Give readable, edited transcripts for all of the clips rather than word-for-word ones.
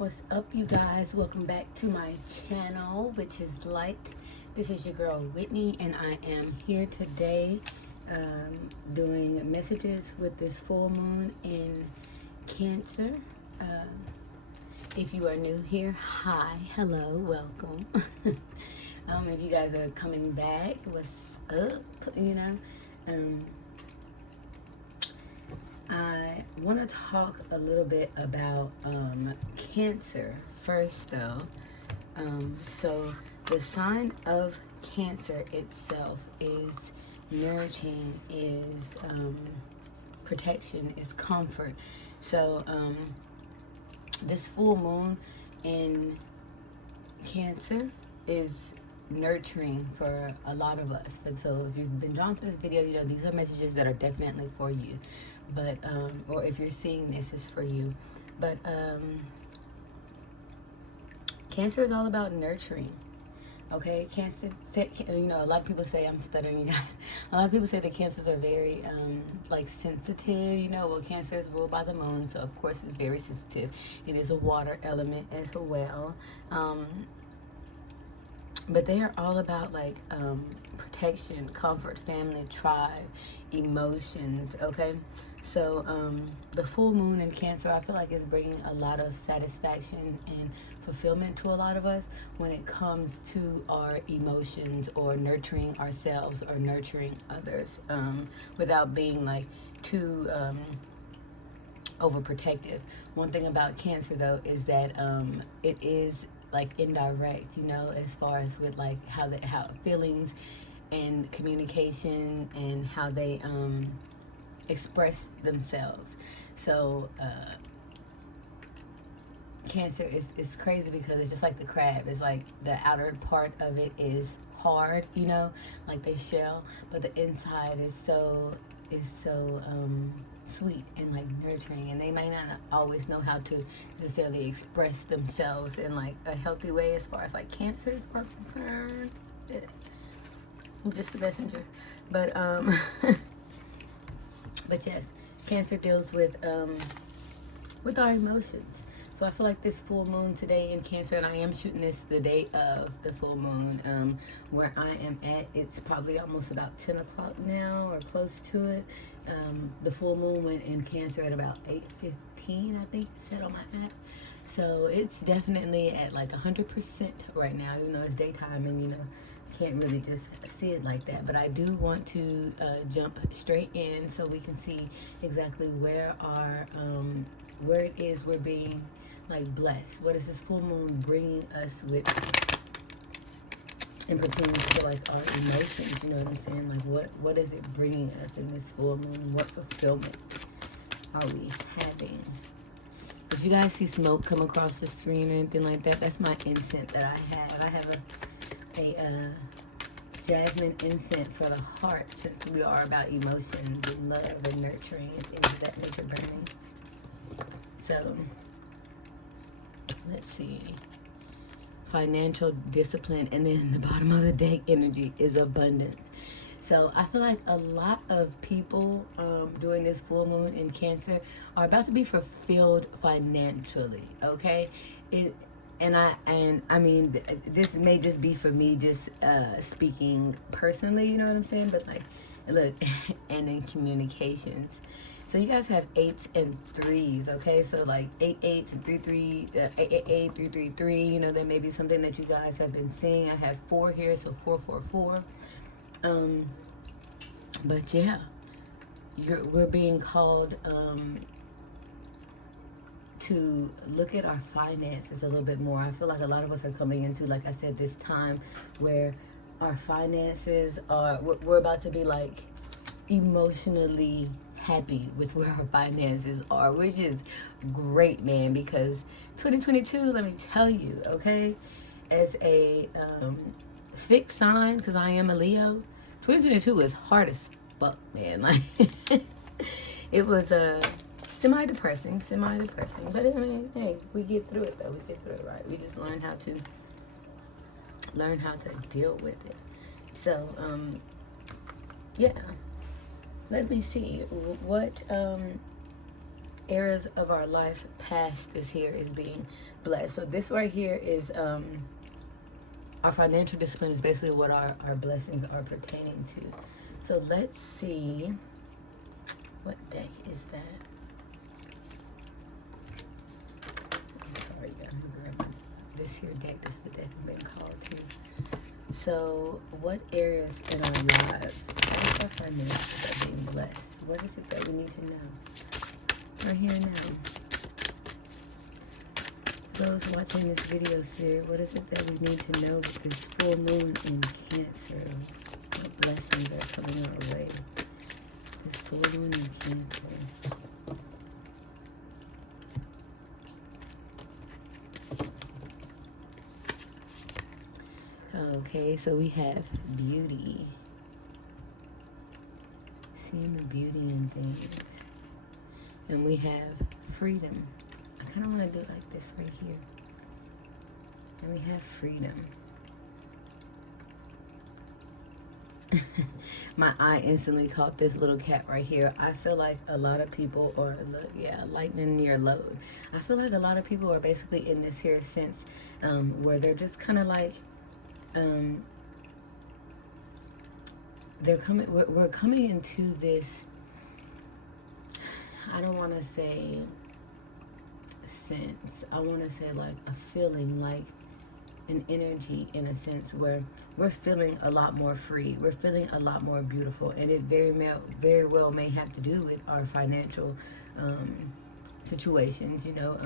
What's up, you guys? Welcome back to my channel, which is Light. This is your girl Whitney, and I am here today doing messages with this full moon in Cancer. If you are new here, hi, hello, welcome. If you guys are coming back, what's up? I want to talk a little bit about Cancer first, though. So the sign of Cancer itself is nourishing, is protection, is comfort. So this full moon in Cancer is nurturing for a lot of us. But so if you've been drawn to this video, you know these are messages that are definitely for you. But or if you're seeing this, it's for you. But Cancer is all about nurturing. Okay, Cancer, you know, a lot of people say, I'm stuttering, you guys. A lot of people say that Cancers are very like sensitive. You know, well, Cancer is ruled by the moon, so of course it's very sensitive. It is a water element as well. But they are all about like protection, comfort, family, tribe, emotions. Okay, so the full moon in Cancer, I feel like is bringing a lot of satisfaction and fulfillment to a lot of us when it comes to our emotions or nurturing ourselves or nurturing others, without being like too overprotective. One thing about Cancer though is that it is like indirect, you know, as far as with like how feelings and communication and how they express themselves. So Cancer is crazy because it's just like the crab. It's like the outer part of it is hard, you know, like they shell, but the inside is so sweet and like nurturing, and they may not always know how to necessarily express themselves in like a healthy way as far as like Cancers are concerned. I'm just a messenger. But but yes, Cancer deals with our emotions. So I feel like this full moon today in Cancer, and I am shooting this the day of the full moon, where I am at, it's probably almost about 10 o'clock now or close to it. The full moon went in Cancer at about 8:15, I think it said on my app. So it's definitely at like 100% right now, even though it's daytime and, you know, can't really just see it like that. But I do want to jump straight in so we can see exactly where it is we're being like blessed. What is this full moon bringing us with in pertains to like our emotions? You know what I'm saying? Like what is it bringing us in this full moon? What fulfillment are we having? If you guys see smoke come across the screen or anything like that, that's my incense that I have. I have a jasmine incense for the heart, since we are about emotions and love and nurturing and things of that nature burning. So let's see, financial discipline, and then the bottom of the deck energy is abundance. So I feel like a lot of people during this full moon in Cancer are about to be fulfilled financially. Okay, and I mean, this may just be for me, just speaking personally. You know what I'm saying? But like, look, and in communications. So you guys have 8s and 3s, okay? So like 8 8s and 3 3, 8 8 3 3 3. You know, that may be something that you guys have been seeing. I have 4 here, so 4 4 4. But yeah, we're being called to look at our finances a little bit more. I feel like a lot of us are coming into, like I said, this time where our finances are, we're about to be like emotionally happy with where our finances are, which is great, man, because 2022, let me tell you, okay, as a fixed sign, because I am a Leo, 2022 was hard as fuck, man. Like it was semi-depressing, but I mean, hey, we get through it though. We get through it, right? We just learn how to deal with it. So yeah, let me see what areas of our life past this here is being blessed. So this right here is our financial discipline is basically what our blessings are pertaining to. So let's see, what deck is that? I'm sorry, yeah, I'm gonna grab this here deck. This is the deck I'm being called to. So what areas in our lives, what is our finances that are being blessed? What is it that we need to know? Right here now. Those watching this video, Spirit, what is it that we need to know with this full moon in Cancer? What blessings are coming our way? This full moon in Cancer. Okay, so we have beauty. Seeing the beauty in things. And we have freedom. I kind of want to do it like this right here. And we have freedom. My eye instantly caught this little cat right here. I feel like a lot of people are, look, yeah, lightening your load. I feel like a lot of people are basically in this here sense where they're just kind of like, we're coming into this, I don't want to say sense, I want to say like a feeling, like an energy in a sense where we're feeling a lot more free, we're feeling a lot more beautiful, and it very well may have to do with our financial situations, you know,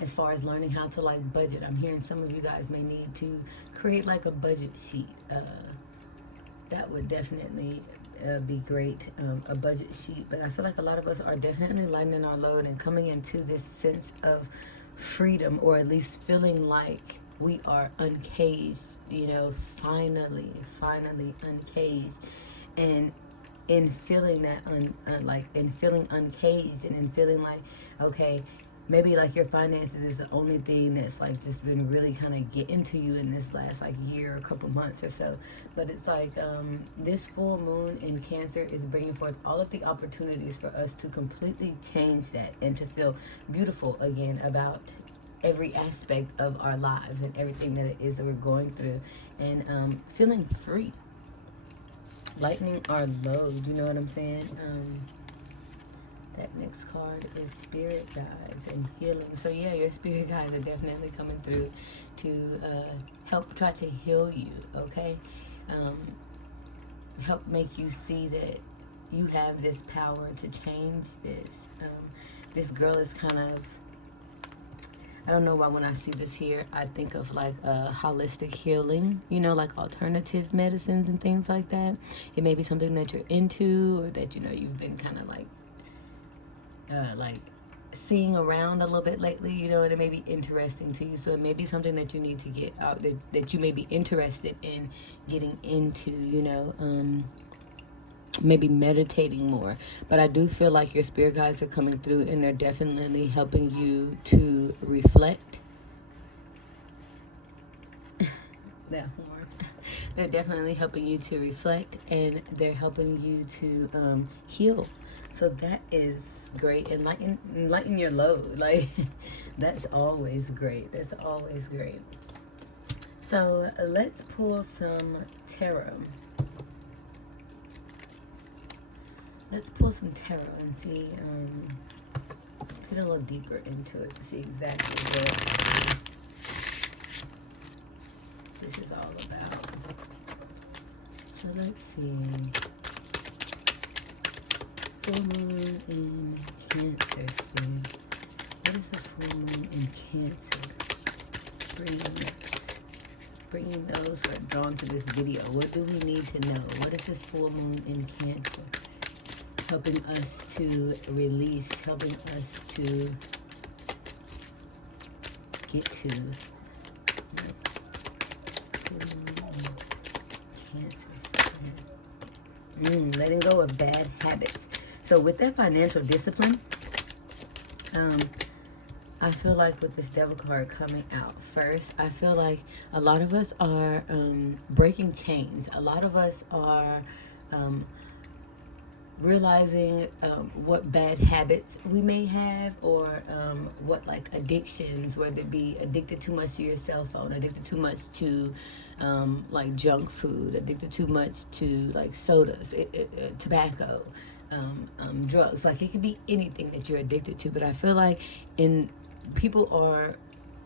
as far as learning how to like budget. I'm hearing some of you guys may need to create like a budget sheet. That would definitely be great, a budget sheet. But I feel like a lot of us are definitely lightening our load and coming into this sense of freedom, or at least feeling like we are uncaged, you know, finally uncaged. And in feeling that in feeling uncaged, and in feeling like, okay, maybe like your finances is the only thing that's like just been really kind of getting to you in this last like year or couple months or so. But it's like this full moon in Cancer is bringing forth all of the opportunities for us to completely change that and to feel beautiful again about every aspect of our lives and everything that it is that we're going through, and feeling free, lightening our load, you know what I'm saying? That next card is spirit guides and healing. So yeah, your spirit guides are definitely coming through to help try to heal you, okay? Help make you see that you have this power to change this. This girl is kind of, I don't know why when I see this here, I think of like a holistic healing, you know, like alternative medicines and things like that. It may be something that you're into, or that, you know, you've been kind of like seeing around a little bit lately, you know, and it may be interesting to you. So it may be something that you need to get out, that you may be interested in getting into, you know, maybe meditating more. But I do feel like your spirit guides are coming through, and they're definitely helping you to reflect. That horn. They're definitely helping you to reflect, and they're helping you to heal. So that is great. And lighten your load. Like, that's always great. That's always great. So let's pull some tarot. Let's pull some tarot and see, let's get a little deeper into it to see exactly what this is all about. So let's see. Full moon in Cancer, Spirit. What is the full moon in Cancer? Bringing those who are drawn to this video. What do we need to know? What is this full moon in Cancer? Helping us to release, helping us to get to. Letting go of bad habits. So with that financial discipline, I feel like with this Devil card coming out first, I feel like a lot of us are breaking chains. A lot of us are realizing what bad habits we may have, or what like addictions, whether it be addicted too much to your cell phone, addicted too much to like junk food, addicted too much to like sodas, tobacco, drugs. Like it could be anything that you're addicted to. But I feel like in people are,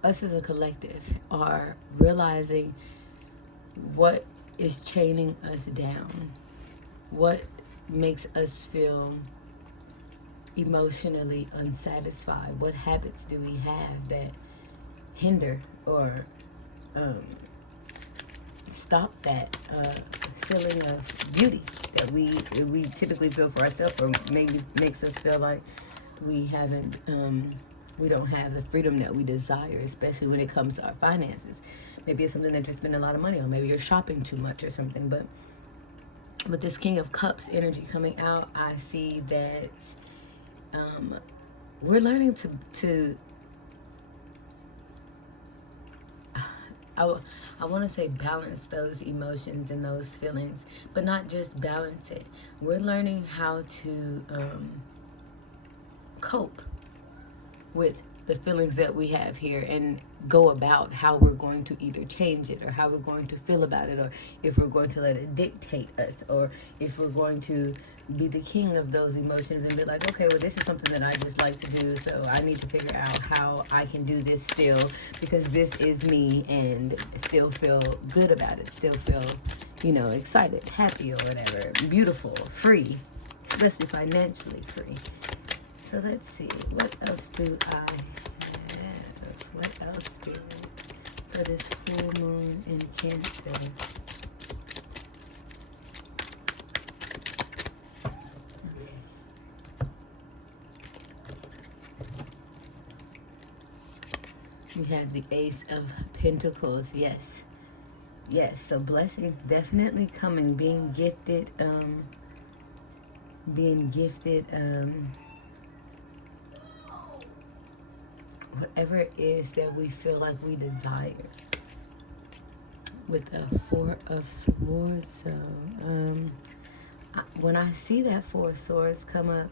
us as a collective, are realizing what is chaining us down, what makes us feel emotionally unsatisfied, what habits do we have that hinder or stop that feeling of beauty that we typically feel for ourselves, or maybe makes us feel like we haven't we don't have the freedom that we desire, especially when it comes to our finances. Maybe it's something that you're spending a lot of money on. Maybe you're shopping too much or something. But with this King of Cups energy coming out, I see that we're learning to I want to say balance those emotions and those feelings, but not just balance it. We're learning how to cope with the feelings that we have here, and go about how we're going to either change it, or how we're going to feel about it, or if we're going to let it dictate us, or if we're going to be the king of those emotions and be like, okay, well, this is something that I just like to do, so I need to figure out how I can do this still, because this is me, and still feel good about it, still feel, excited, happy, or whatever, beautiful, free, especially financially free. So let's see, what else do I have? What else, Spirit, for this full moon in Cancer? Okay. We have the Ace of Pentacles. Yes. Yes, so blessings definitely coming, being gifted, whatever it is that we feel like we desire. With a Four of Swords, so when I see that Four of Swords come up,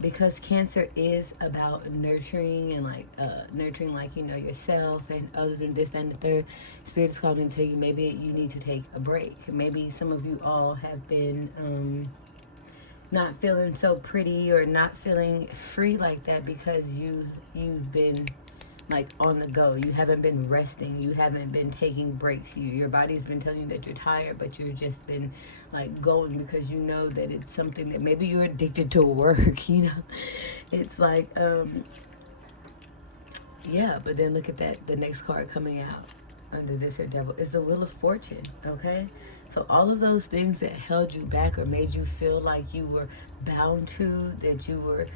because Cancer is about nurturing and nurturing yourself and others and this and the third, Spirit is calling me to tell you maybe you need to take a break. Maybe some of you all have been not feeling so pretty, or not feeling free like that, because you've been like on the go. You haven't been resting. You haven't been taking breaks. Your body's been telling you that you're tired, but you've just been like going because you know that it's something that maybe you're addicted to work, It's like, yeah, but then look at that. The next card coming out under this here Devil is the Wheel of Fortune, okay? So all of those things that held you back or made you feel like you were bound to, that you were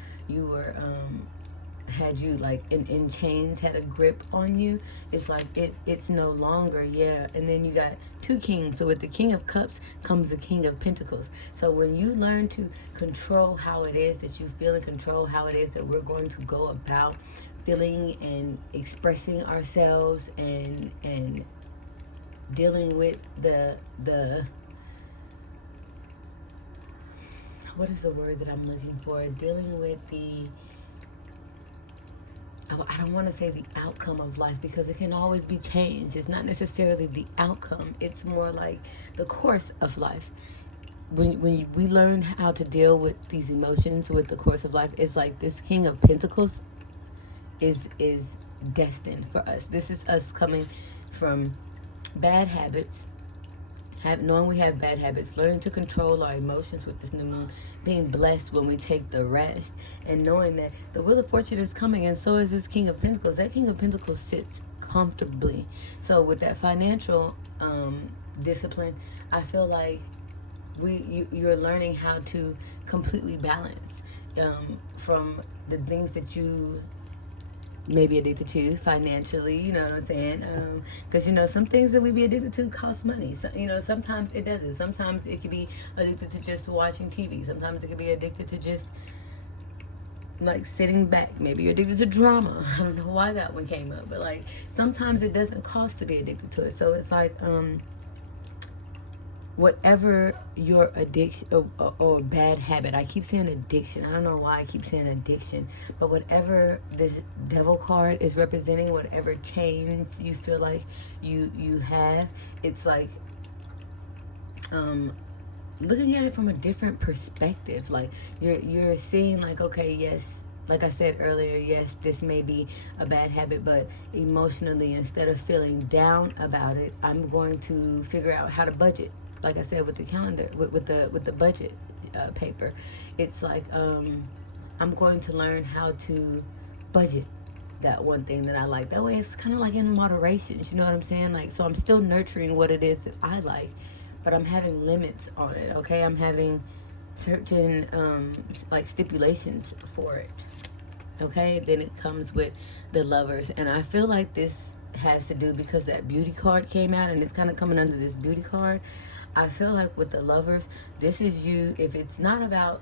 had you like in chains, had a grip on you, it's like it's no longer. Yeah. And then you got two kings. So with the King of Cups comes the King of Pentacles. So when you learn to control how it is that you feel, and control how it is that we're going to go about feeling and expressing ourselves, and dealing with the what is the word that I'm looking for? Dealing with the, I don't want to say the outcome of life, because it can always be changed. It's not necessarily the outcome. It's more like the course of life. When we learn how to deal with these emotions, with the course of life, it's like this King of Pentacles is destined for us. This is us coming from bad habits, knowing we have bad habits, learning to control our emotions with this new moon, being blessed when we take the rest, and knowing that the Wheel of Fortune is coming, and so is this King of Pentacles. That King of Pentacles sits comfortably. So with that financial discipline, I feel like you're learning how to completely balance from the things that you maybe addicted to financially, you know what I'm saying? Because, some things that we be addicted to cost money. So, sometimes it doesn't. Sometimes it could be addicted to just watching TV. Sometimes it could be addicted to just, like, sitting back. Maybe you're addicted to drama. I don't know why that one came up. But, like, sometimes it doesn't cost to be addicted to it. So it's like, whatever your addiction or bad habit, I keep saying addiction, I don't know why I keep saying addiction, but whatever this devil card is representing, whatever chains you feel like you have, it's like looking at it from a different perspective. Like you're seeing like, okay, yes, like I said earlier, yes, this may be a bad habit, but emotionally, instead of feeling down about it, I'm going to figure out how to budget. Like I said with the calendar, with the budget paper, it's like I'm going to learn how to budget that one thing that I like. That way, it's kind of like in moderation. You know what I'm saying? Like, so I'm still nurturing what it is that I like, but I'm having limits on it. Okay, I'm having certain like stipulations for it. Okay, then it comes with the Lovers, and I feel like this has to do because that Beauty card came out, and it's kind of coming under this Beauty card. I feel like with the Lovers, this is you. If it's not about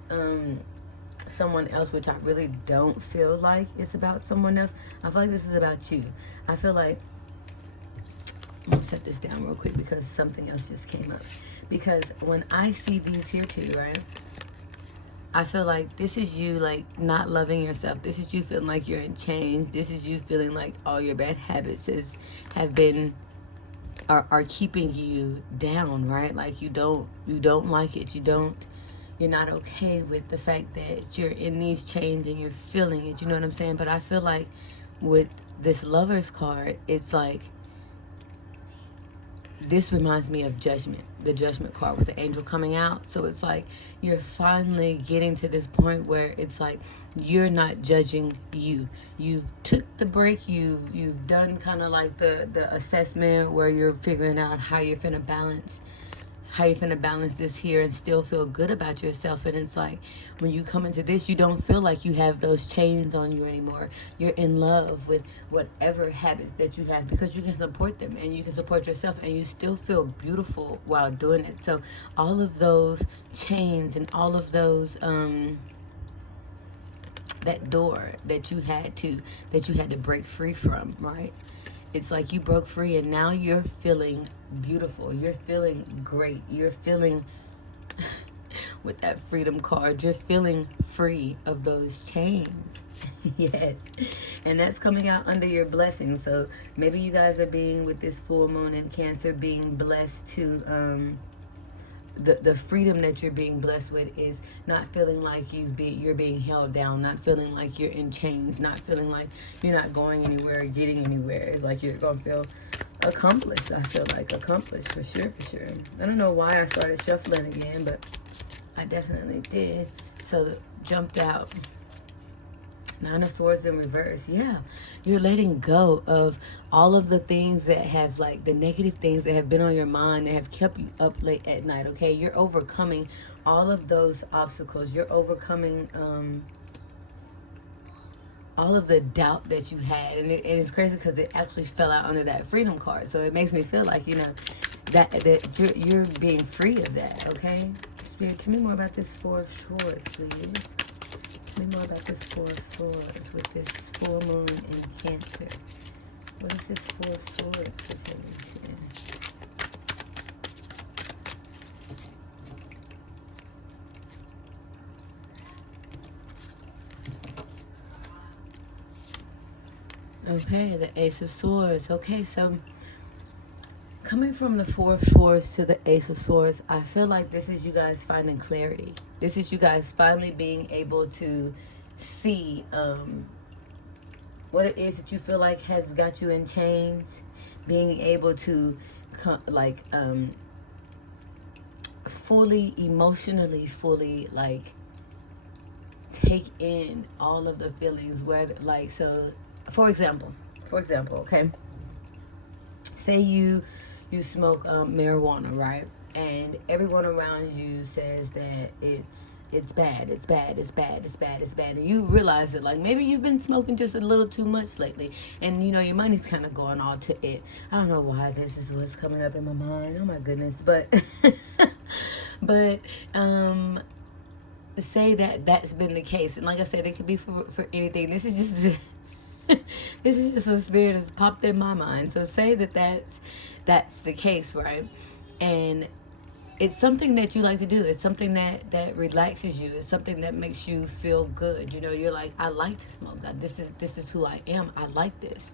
someone else, which I really don't feel like it's about someone else, I feel like this is about you. I feel like, I'm gonna set this down real quick because something else just came up. Because when I see these here too, right, I feel like this is you like not loving yourself. This is you feeling like you're in chains. This is you feeling like all your bad habits have been are keeping you down, right? Like you don't like it. You're not okay with the fact that you're in these chains and you're feeling it. You know what I'm saying? But I feel like with this Lovers card, it's like, this reminds me of Judgment, the Judgment card with the angel coming out. So it's like you're finally getting to this point where it's like you're not judging you. You've took the break. You've done kind of like the assessment where you're figuring out how you're finna balance this here and still feel good about yourself. And it's like when you come into this, you don't feel like you have those chains on you anymore. You're in love with whatever habits that you have because you can support them and you can support yourself, and you still feel beautiful while doing it. So all of those chains and all of those that door that you had to break free from, right? It's like you broke free and now you're feeling beautiful. You're feeling great. You're feeling, with that freedom card, you're feeling free of those chains. Yes. And that's coming out under your blessings. So maybe you guys are being, with this full moon in Cancer, being blessed to the freedom that you're being blessed with is not feeling like you're being held down, not feeling like you're in chains, not feeling like you're not going anywhere or getting anywhere. It's like you're gonna feel accomplished. I feel like accomplished for sure. I don't know why I started shuffling again, but I definitely did. So jumped out Nine of Swords in reverse. Yeah, you're letting go of all of the things that have, like, the negative things that have been on your mind that have kept you up late at night. Okay, you're overcoming all of those obstacles. You're overcoming all of the doubt that you had, and it's crazy because it actually fell out under that freedom card. So it makes me feel like, you know, that you're being free of that. Okay, Spirit, tell me more about this Four of Swords, please. Tell me more about this Four of Swords with this full moon in Cancer. What is this Four of Swords pertaining to? Okay, the Ace of Swords. Okay, so coming from the Four of Swords to the Ace of Swords, I feel like this is you guys finding clarity. This is you guys finally being able to see what it is that you feel like has got you in chains. Being able to fully, emotionally, fully, like, take in all of the feelings. Where, like, so for example, okay, say you smoke marijuana, right? And everyone around you says that it's bad, and you realize that, like, maybe you've been smoking just a little too much lately, and you know your money's kind of going all to it. I don't know why this is what's coming up in my mind. Oh my goodness. But but say that that's been the case, and like I said, it could be for anything. This is just this is just a spirit that's popped in my mind. So say that that's the case, right? And it's something that you like to do. It's something that relaxes you. It's something that makes you feel good. You know, you're like, I like to smoke. God, this is who I am. I like this.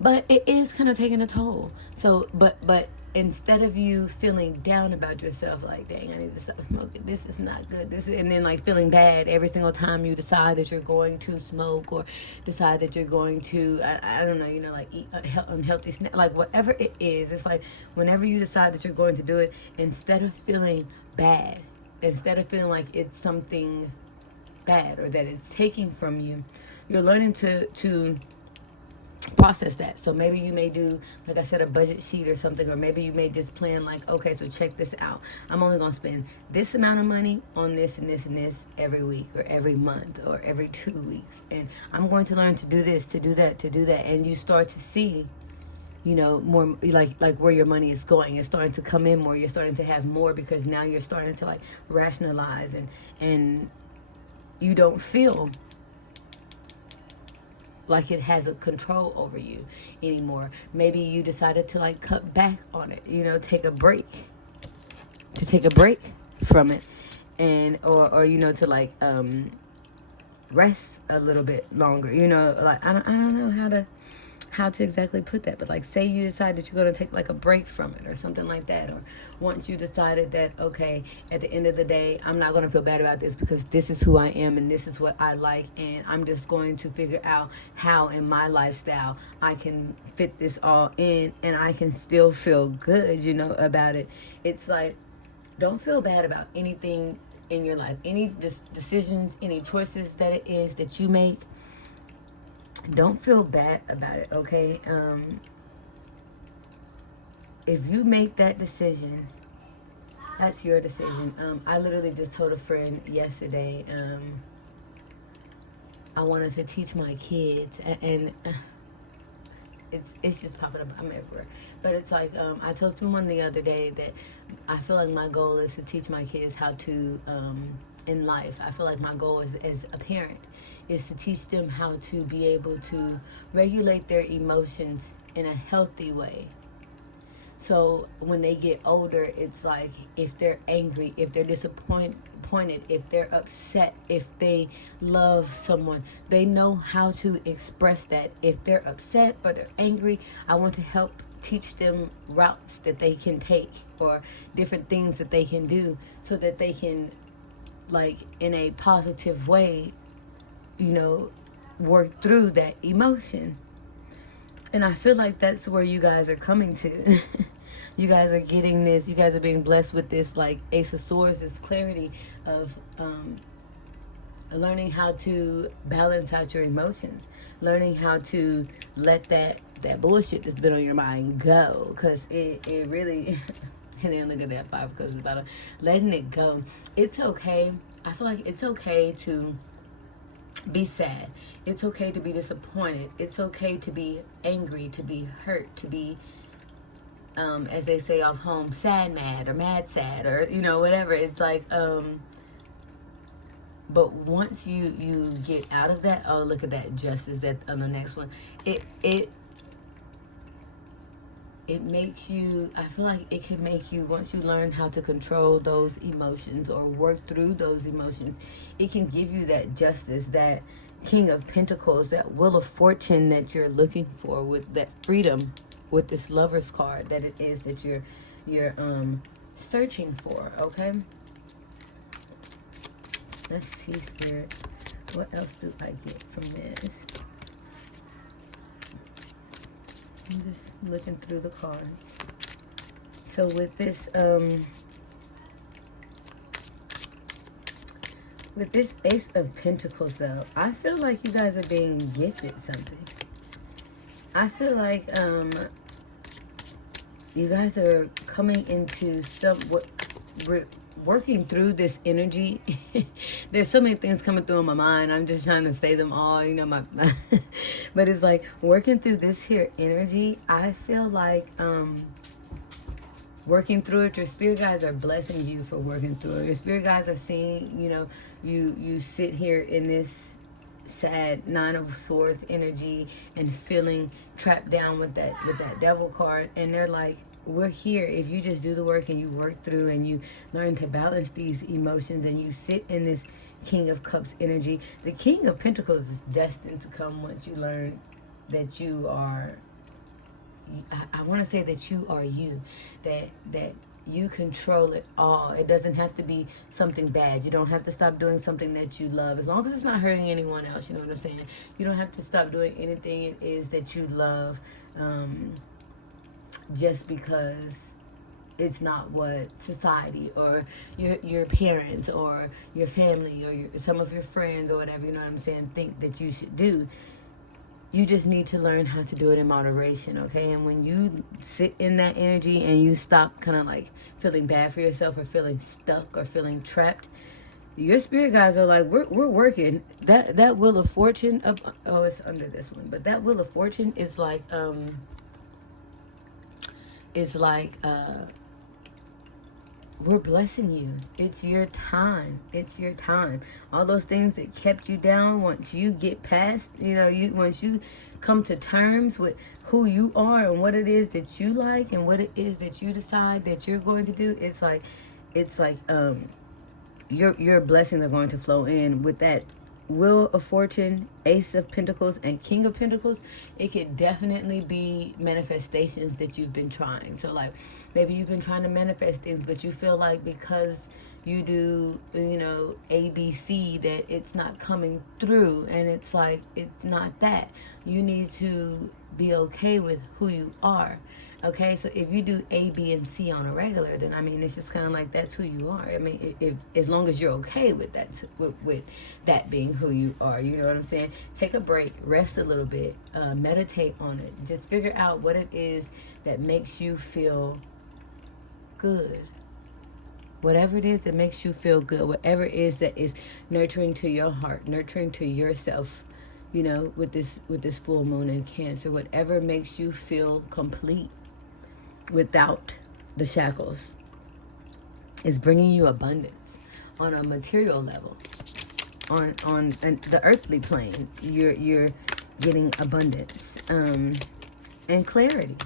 But it is kind of taking a toll. So, but instead of you feeling down about yourself, like, dang, I need to stop smoking. This is not good. And then like feeling bad every single time you decide that you're going to smoke, or decide that you're going to, I don't know, you know, like eat unhealthy snack, like whatever it is. It's like whenever you decide that you're going to do it, instead of feeling bad, instead of feeling like it's something bad or that it's taking from you, you're learning to process that. So maybe you may do, like I said, a budget sheet or something, or maybe you may just plan like, okay, so check this out. I'm only going to spend this amount of money on this and this and this every week or every month or every 2 weeks. And I'm going to learn to do this, to do that, to do that. And you start to see, you know, more like where your money is going. It's starting to come in more. You're starting to have more because now you're starting to like rationalize, and you don't feel like it has a control over you anymore. Maybe you decided to like cut back on it, you know, take a break, to take a break from it, and or you know, to like rest a little bit longer, you know, like I don't know how to exactly put that, but like say you decide that you're going to take like a break from it or something like that, or once you decided that, okay, at the end of the day, I'm not going to feel bad about this because this is who I am and this is what I like, and I'm just going to figure out how in my lifestyle I can fit this all in and I can still feel good, you know, about it. It's like, don't feel bad about anything in your life, any decisions, any choices that it is that you make. Don't feel bad about it, okay? If you make that decision, that's your decision. I literally just told a friend yesterday, I wanted to teach my kids, and it's just popping up. I'm everywhere, but it's like, I told someone the other day that I feel like my goal is to teach my kids how to, in life, I feel like my goal as a parent is to teach them how to be able to regulate their emotions in a healthy way. So when they get older, it's like if they're angry, if they're disappointed, if they're upset, if they love someone, they know how to express that. If they're upset or they're angry, I want to help teach them routes that they can take, or different things that they can do, so that they can, like, in a positive way, you know, work through that emotion. And I feel like that's where you guys are coming to. You guys are getting this. You guys are being blessed with this, like Ace of Swords, this clarity of learning how to balance out your emotions, learning how to let that bullshit that's been on your mind go, because it really. And then look at that five, because it's about letting it go. It's okay. I feel like it's okay to be sad. It's okay to be disappointed. It's okay to be angry, to be hurt, to be, as they say off home, sad mad, or mad sad, or, you know, whatever. It's like, but once you get out of that, oh, look at that justice that on the next one. It makes you, I feel like it can make you, once you learn how to control those emotions or work through those emotions, it can give you that justice, that King of Pentacles, that Wheel of Fortune that you're looking for, with that freedom, with this Lover's card that it is that you're searching for, okay? Let's see, Spirit. What else do I get from this? I'm just looking through the cards. So with this Ace of Pentacles, though, I feel like you guys are being gifted something. I feel like you guys are coming into working through this energy. There's so many things coming through in my mind. I'm just trying to say them all, you know, but it's like working through this here energy. I feel like working through it, your spirit guides are blessing you for working through it. Your spirit guides are seeing, you know, you sit here in this sad Nine of Swords energy and feeling trapped down with that Devil card, and they're like, we're here. If you just do the work and you work through and you learn to balance these emotions and you sit in this King of Cups energy, the King of Pentacles is destined to come once you learn that you are, I want to say that you are you, that you control it all. It doesn't have to be something bad. You don't have to stop doing something that you love, as long as it's not hurting anyone else. You know what I'm saying? You don't have to stop doing anything it is that you love, just because it's not what society or your parents or your family or some of your friends or whatever, you know what I'm saying, think that you should do. You just need to learn how to do it in moderation, okay? And when you sit in that energy and you stop kind of like feeling bad for yourself or feeling stuck or feeling trapped, your spirit guides are like, we're working. That Wheel of Fortune up, oh, it's under this one, but that Wheel of Fortune is like we're blessing you. It's your time. It's your time. All those things that kept you down, once you get past, once you come to terms with who you are and what it is that you like and what it is that you decide that you're going to do, it's like your blessings are going to flow in with that Wheel of Fortune, Ace of Pentacles, and King of Pentacles. It could definitely be manifestations that you've been trying. So like maybe you've been trying to manifest things, but you feel like because you do, ABC, that it's not coming through. And it's like, it's not that. You need to be okay with who you are. Okay, so if you do A, B, and C on a regular, then I mean, it's just kind of like that's who you are. I mean, if as long as you're okay with that, with that being who you are, you know what I'm saying? Take a break, rest a little bit, meditate on it. Just figure out what it is that makes you feel good. Whatever it is that makes you feel good, whatever it is that is nurturing to your heart, nurturing to yourself, with this full moon in Cancer, whatever makes you feel complete without the shackles is bringing you abundance on a material level. On the earthly plane, you're getting abundance, and clarity.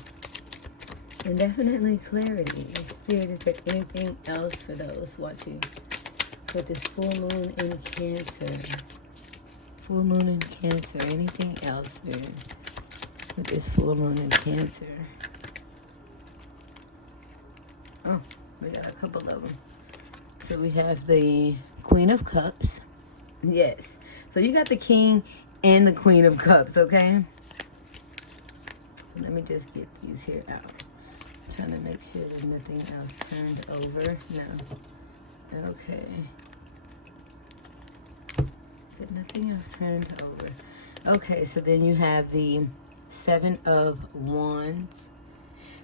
And definitely clarity. Spirit, is there anything else for those watching with this full moon in Cancer? Full moon in Cancer. Anything else, Spirit, with this full moon in Cancer? Oh, we got a couple of them. So we have the Queen of Cups. Yes. So you got the King and the Queen of Cups, okay? Let me just get these here out. Trying to make sure there's nothing else turned over. No. Okay. Is nothing else turned over? Okay, so then you have the Seven of Wands.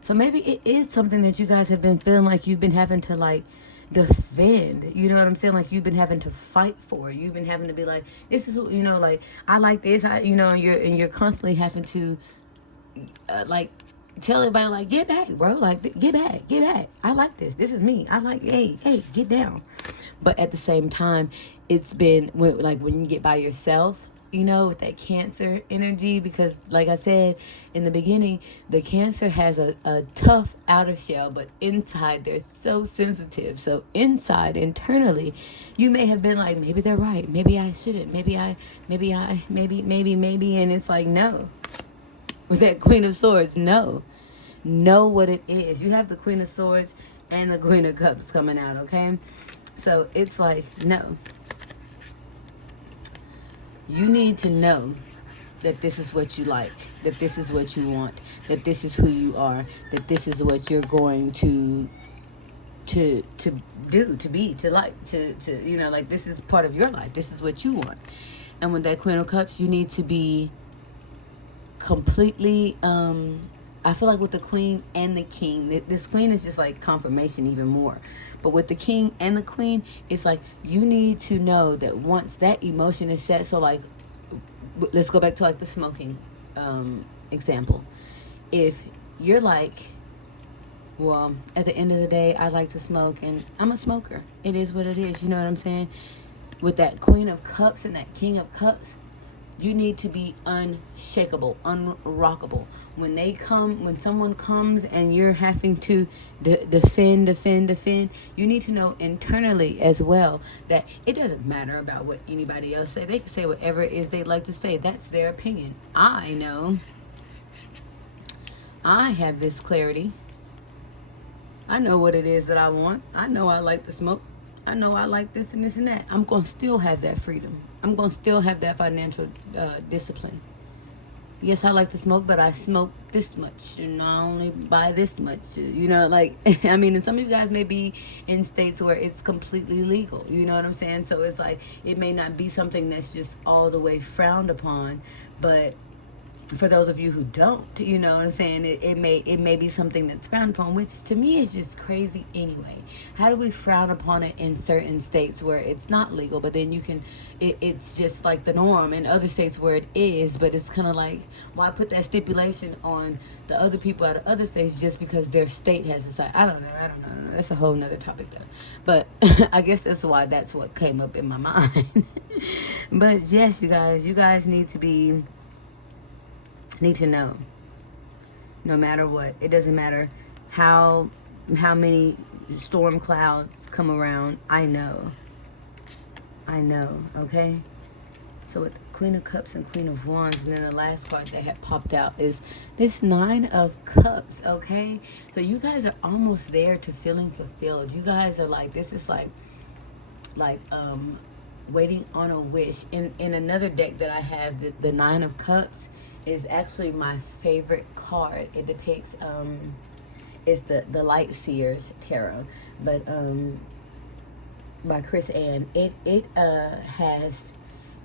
So maybe it is something that you guys have been feeling like you've been having to like defend. You know what I'm saying? Like you've been having to fight for. You've been having to be like, this is, like I like this. And you're constantly having to like tell everybody like, get back, bro. Like get back. I like this. This is me. I like, hey, get down. But at the same time, it's been like when you get by yourself, with that Cancer energy, because like I said in the beginning, the Cancer has a tough outer shell, but inside they're so sensitive. So inside, internally, you may have been like, maybe they're right, maybe I shouldn't, maybe, and it's like, no. With that Queen of Swords, no. Know what it is. You have the Queen of Swords and the Queen of Cups coming out, okay? So it's like, no. You need to know that this is what you like, that this is what you want, that this is who you are, that this is what you're going to do, to be, to like, to like this is part of your life. This is what you want. And with that Queen of Cups, you need to be completely, I feel like with the Queen and the King, this Queen is just like confirmation even more. But with the King and the Queen, it's like you need to know that once that emotion is set, so like, let's go back to like the smoking example. If you're like, well, at the end of the day, I like to smoke and I'm a smoker. It is what it is. You know what I'm saying? With that Queen of Cups and that King of Cups, You need to be unshakable, unrockable. When someone comes and you're having to defend, you need to know internally as well that it doesn't matter about what anybody else say. They can say whatever it is they'd like to say. That's their opinion. I know. I have this clarity. I know what it is that I want. I know I like to smoke. I know I like this and this and that. I'm going to still have that freedom. I'm going to still have that financial discipline. Yes, I like to smoke, but I smoke this much, and I only buy this much. Like, I mean, and some of you guys may be in states where it's completely legal. You know what I'm saying? So it's like, it may not be something that's just all the way frowned upon, but for those of you who don't, you know what I'm saying, it may be something that's frowned upon, which to me is just crazy anyway. How do we frown upon it in certain states where it's not legal, but then it's just like the norm in other states where it is, but it's kind of like, why put that stipulation on the other people out of other states just because their state has decided? I don't know. That's a whole nother topic though. But I guess that's what came up in my mind. But yes, you guys need to know, no matter what. It doesn't matter how many storm clouds come around. I know, okay? So with the Queen of Cups and Queen of Wands, and then the last card that had popped out is this Nine of Cups, okay? So you guys are almost there to feeling fulfilled. You guys are like, this is like waiting on a wish. In another deck that I have, the Nine of Cups is actually my favorite card. It depicts it's the Light Seers Tarot, but by Chris Ann. It has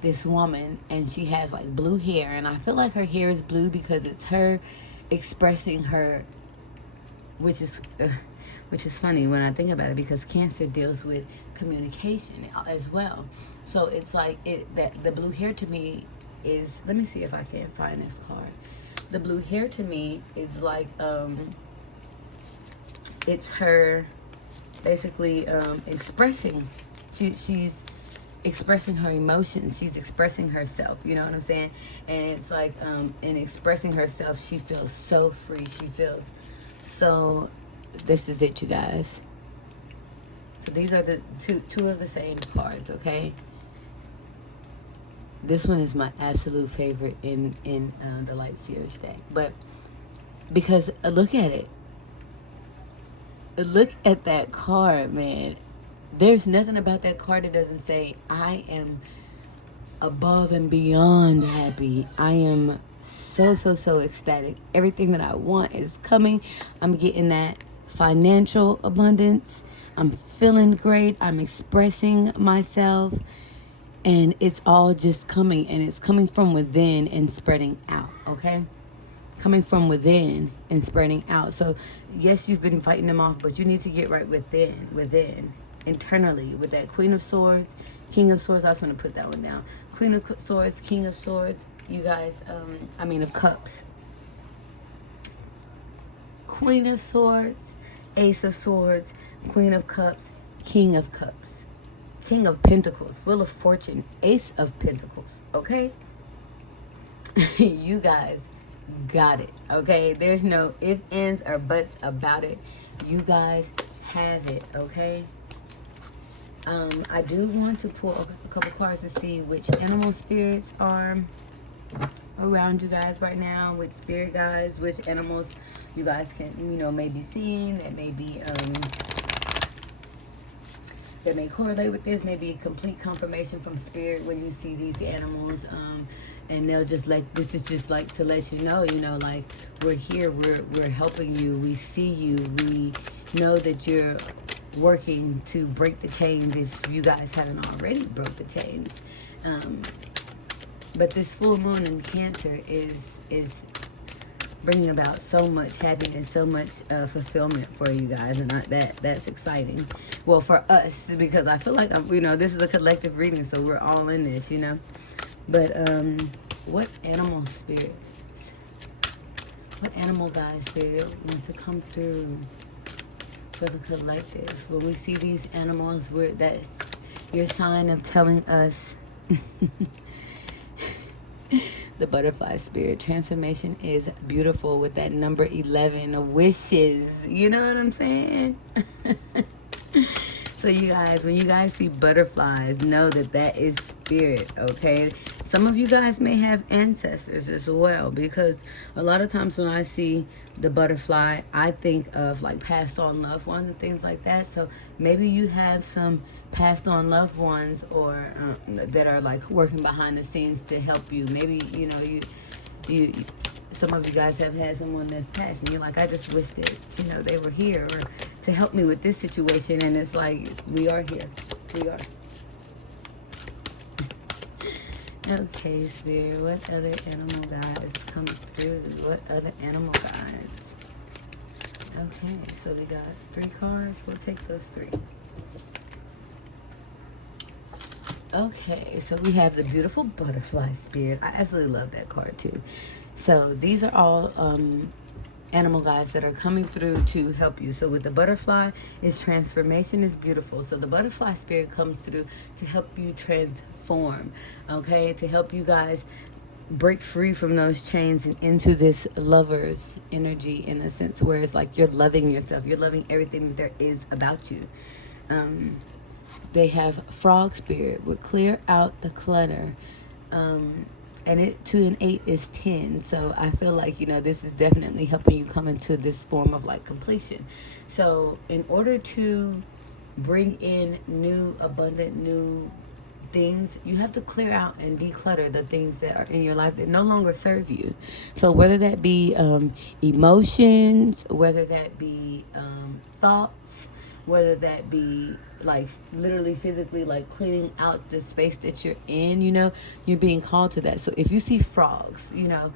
this woman, and she has like blue hair, and I feel like her hair is blue because it's her expressing her, which is funny when I think about it, because Cancer deals with communication as well. So it's like that the blue hair to me is, let me see if I can find this card. The blue hair to me is like it's her basically expressing, she's expressing her emotions, she's expressing herself, you know what I'm saying? And it's like in expressing herself, she feels so free, she feels so, this is it, you guys. So these are the two of the same cards, okay? This one is my absolute favorite in the Light Series deck. But because look at it. Look at that card, man. There's nothing about that card that doesn't say, I am above and beyond happy. I am so ecstatic. Everything that I want is coming. I'm getting that financial abundance. I'm feeling great. I'm expressing myself. And it's all just coming, and it's coming from within and spreading out, okay? Coming from within and spreading out. So, yes, you've been fighting them off, but you need to get right within, internally, with that Queen of Swords, King of Swords. I just want to put that one down. Queen of Swords, King of Swords, you guys, of Cups. Queen of Swords, Ace of Swords, Queen of Cups, King of Cups. King of Pentacles, Wheel of Fortune, Ace of Pentacles, okay? You guys got it, okay? There's no ifs, ands, or buts about it. You guys have it, okay? I do want to pull a couple cards to see which animal spirits are around you guys right now, which spirit guides, which animals you guys can, may be seeing, that may be, that may correlate with this, maybe a complete confirmation from spirit when you see these animals, and they'll just like, this is just like to let you know, like, we're here, we're helping you, we see you, we know that you're working to break the chains if you guys haven't already broke the chains. But this full moon in Cancer is bringing about so much happiness, so much fulfillment for you guys, and that's exciting. Well, for us, because I feel like this is a collective reading, so we're all in this, But what animal spirits, what animal guide spirit want to come through for the collective? When we see these animals, that's your sign of telling us. the butterfly spirit. Transformation is beautiful with that number 11, wishes. You know what I'm saying? So you guys, when you guys see butterflies, know that that is spirit, okay? Some of you guys may have ancestors as well, because a lot of times when I see the butterfly, I think of like passed on loved ones and things like that. So maybe you have some passed on loved ones, or that are like working behind the scenes to help you. Maybe, you know, you some of you guys have had someone that's passed and you're like, I just wish that, you know, they were here or to help me with this situation. And it's like, we are here. We are. Okay, Spirit, what other animal guides come through? What other animal guides? Okay, so we got 3 cards. We'll take those 3. Okay, so we have the beautiful butterfly spirit. I absolutely love that card too. So these are all animal guides that are coming through to help you. So with the butterfly, is transformation is beautiful. So the butterfly spirit comes through to help you transform, okay? To help you guys break free from those chains and into this lover's energy, in a sense where it's like you're loving yourself. You're loving everything that there is about you. They have frog spirit, would clear out the clutter. And it 2 and 8 is 10. So I feel like, you know, this is definitely helping you come into this form of like completion. So in order to bring in new, abundant, new things, you have to clear out and declutter the things that are in your life that no longer serve you. So whether that be emotions, whether that be thoughts, whether that be like literally physically like cleaning out the space that you're in, you know, you're being called to that. So if you see frogs, you know,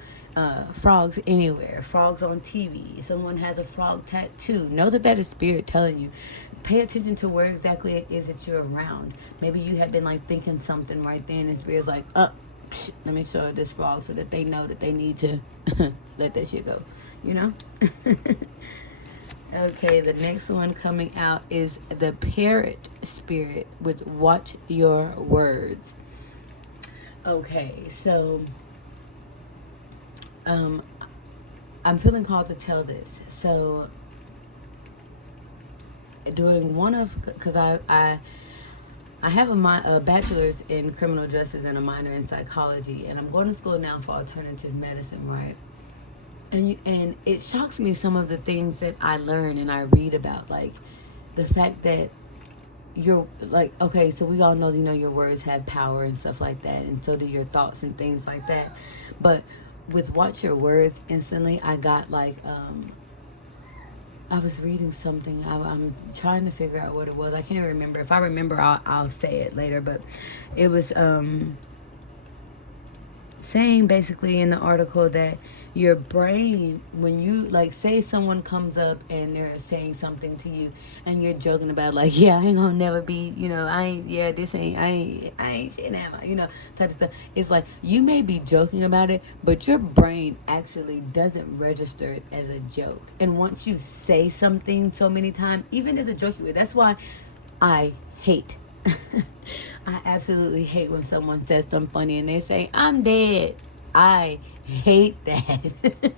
frogs anywhere, frogs on TV, someone has a frog tattoo, know that that is spirit telling you. Pay attention to where exactly it is that you're around. Maybe you have been like thinking something right there, and the spirit's like, let me show this frog, so that they know that they need to let that shit go, you know. Okay, the next one coming out is the parrot spirit with watch your words. Okay, so I'm feeling called to tell this. So during one of, because I have a bachelor's in criminal justice and a minor in psychology, and I'm going to school now for alternative medicine, right? And it shocks me, some of the things that I learn and I read about, like the fact that you're like, okay, so we all know, you know, your words have power and stuff like that, and so do your thoughts and things like that. But with watch your words, instantly I got like I was reading something. I'm trying to figure out what it was. I can't remember. If I remember, I'll say it later. But it was saying basically in the article that your brain, when you like say someone comes up and they're saying something to you and you're joking about like, yeah, I ain't gonna never be, you know, I ain't shit am I, you know, type of stuff. It's like you may be joking about it, but your brain actually doesn't register it as a joke. And once you say something so many times, even as a joke, that's why I hate I absolutely hate when someone says something funny and they say, I'm dead. I hate that.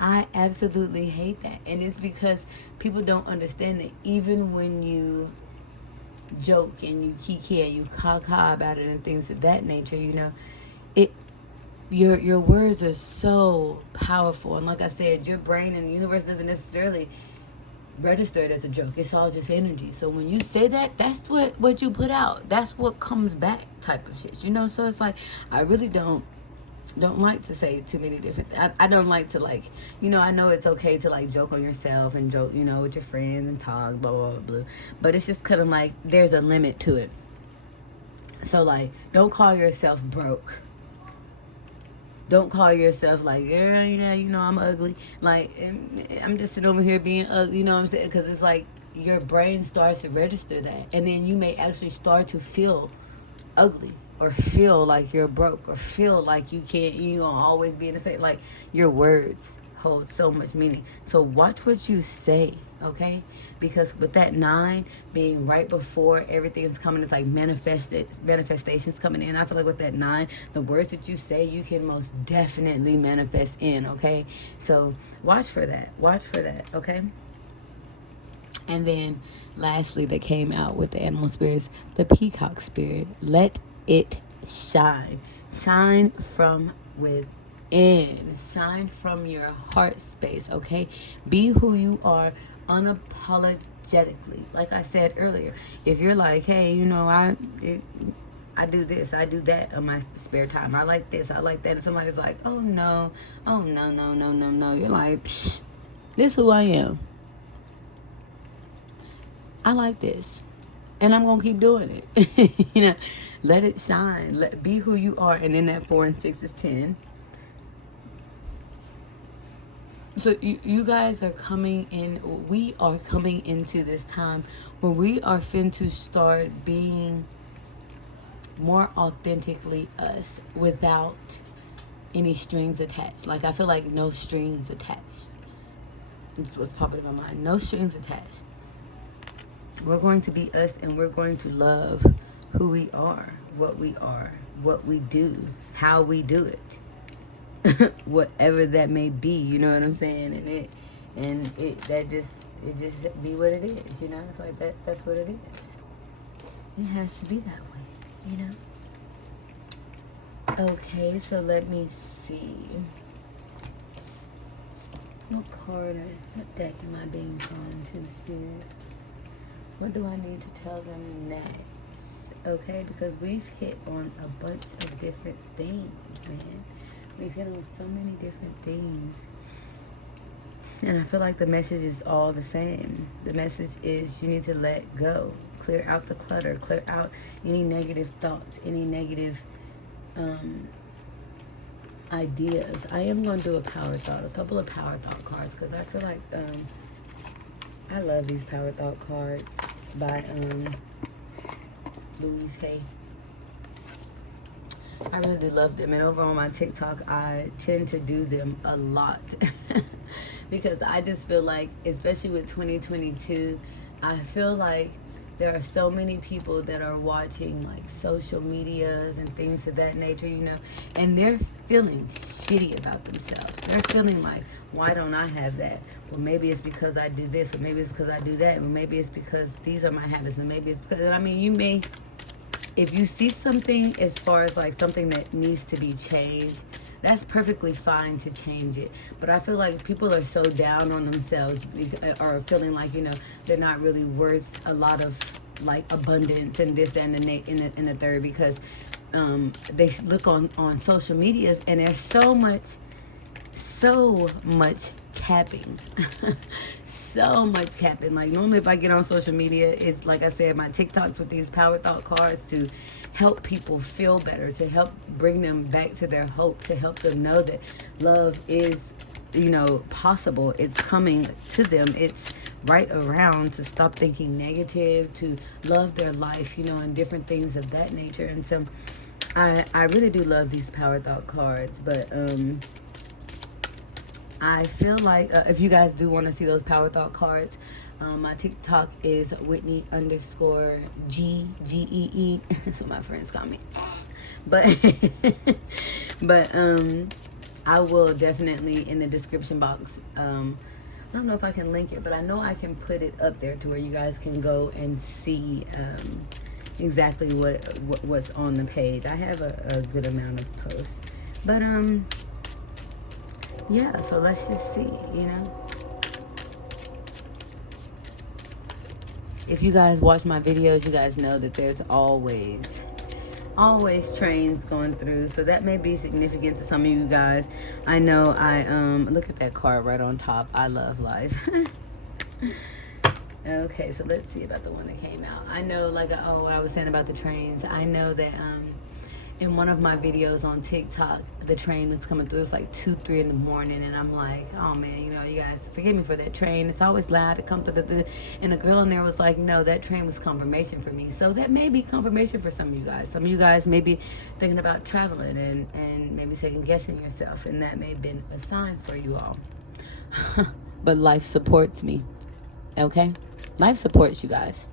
I absolutely hate that. And it's because people don't understand that even when you joke and you kiki and you caca about it and things of that nature, you know, your words are so powerful. And like I said, your brain and the universe doesn't necessarily register it as a joke. It's all just energy. So when you say that, that's what you put out. That's what comes back, type of shit, you know. So it's like, I really don't like to say too many different I don't like to, like, you know, I know it's okay to like joke on yourself and joke, you know, with your friends and talk blah blah blah, blah. But it's just kind of like there's a limit to it. So like, don't call yourself broke. Don't call yourself like, yeah, you know, I'm ugly. Like, I'm just sitting over here being ugly, you know what I'm saying? Because it's like your brain starts to register that. And then you may actually start to feel ugly, or feel like you're broke, or feel like you gonna always be in the same, like, your words holds so much meaning. So watch what you say, okay? Because with that 9 being right before everything's coming, it's like manifestations coming in. I feel like with that 9, the words that you say, you can most definitely manifest in, okay? So watch for that. Watch for that, okay? And then lastly, that came out with the animal spirits, the peacock spirit. Let it shine. Shine from within. Shine from your heart space, okay? Be who you are unapologetically. Like I said earlier, if you're like, hey, you know, I do this, I do that on my spare time. I like this, I like that. And somebody's like, oh no, no. You're like, psh, this who I am. I like this, and I'm gonna keep doing it. You know, let it shine. Be who you are, and then that 4 and 6 is 10. So you guys are coming in. We are coming into this time where we are fin to start being more authentically us without any strings attached. Like I feel like no strings attached. This was popping in my mind. No strings attached. We're going to be us, and we're going to love who we are, what we do, how we do it, whatever that may be. You know what I'm saying? And it just be what it is. You know, it's like that. That's what it is. It has to be that way. You know. Okay, so let me see. What what deck am I being drawn to, Spirit? What do I need to tell them next? Okay, because we've hit on a bunch of different things, man. We've hit on so many different things. And I feel like the message is all the same. The message is you need to let go. Clear out the clutter. Clear out any negative thoughts, any negative ideas. I am going to do a couple of power thought cards, because I feel like I love these power thought cards by Louise Hay. I really do love them, and over on my TikTok I tend to do them a lot because I just feel like, especially with 2022, I feel like there are so many people that are watching like social medias and things of that nature, you know, and they're feeling shitty about themselves. They're feeling like, why don't I have that? Well, maybe it's because I do this, or maybe it's because I do that, or maybe it's because these are my habits, and maybe it's because, I mean, you may, if you see something as far as like something that needs to be changed, that's perfectly fine to change it. But I feel like people are so down on themselves, or feeling like, you know, they're not really worth a lot of like abundance and this, that, and the third, because they look on social medias, and there's so much capping. So much capping. Like normally if I get on social media, it's like I said, my TikToks with these power thought cards to help people feel better, to help bring them back to their hope, to help them know that love is, you know, possible. It's coming to them. It's right around, to stop thinking negative, to love their life, you know, and different things of that nature. And so I really do love these power thought cards, but I feel like if you guys do want to see those power thought cards, my TikTok is Whitney_G_GEE. That's what my friends call me. But I will definitely in the description box. I don't know if I can link it, but I know I can put it up there to where you guys can go and see exactly what's on the page. I have a good amount of posts, but yeah, so let's just see, you know. If you guys watch my videos, you guys know that there's always trains going through, so that may be significant to some of you guys. I know look at that card right on top. I love life. Okay, so let's see about the one that came out. I know, like, what I was saying about the trains, I know that in one of my videos on TikTok, the train was coming through. It was like 2, 3 in the morning, and I'm like, oh man, you know, you guys forgive me for that train. It's always loud. It comes through and the girl in there was like, no, that train was confirmation for me. So that may be confirmation for some of you guys. Some of you guys may be thinking about traveling and maybe second guessing yourself, and that may have been a sign for you all. but life supports me. Okay? Life supports you guys.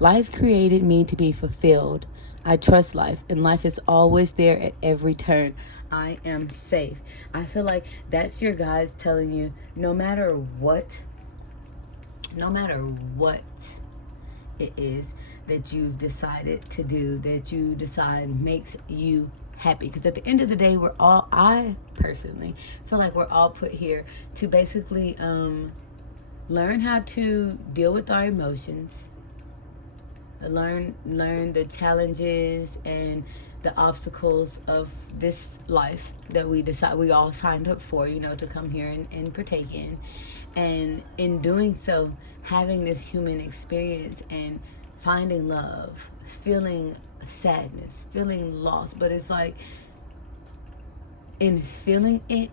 Life created me to be fulfilled. I trust life, and life is always there at every turn. I am safe. I feel like that's your guys telling you no matter what it is that you've decided to do, that you decide makes you happy. Because at the end of the day, I personally feel like we're all put here to basically learn how to deal with our emotions, learn the challenges and the obstacles of this life that we all signed up for, to come here and partake in. And in doing so, having this human experience and finding love, feeling sadness, feeling loss. But it's like, in feeling it,